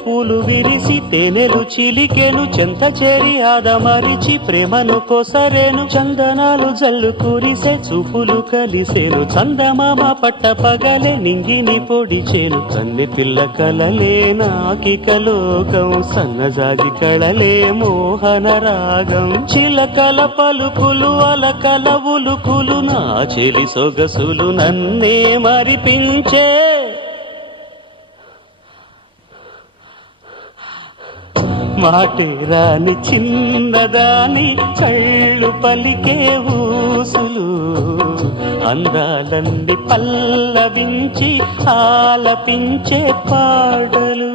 పూలు విరిసి తేనెలు చిలికెను చెంత చేరి ఆదమరిచి ప్రేమను కొసరేను చందనాలు జల్లు కురిసే చూపులు కలిసేను చందమామ పట్ట పగలే నింగిని పొడిచేను కన్నె పిల్ల కలలే నాకిక లోకం సన్నజాగి కళలే మోహన రాగం చిలకల పలుకులు అలకల ఉలుకులు నా చెలి సొగసులు నన్నే మరిపించే మాటు రాని చిన్నదాని కళ్ళు పలికే ఊసులు అందాలన్నీ పల్లవించి ఆలపించే పాటలు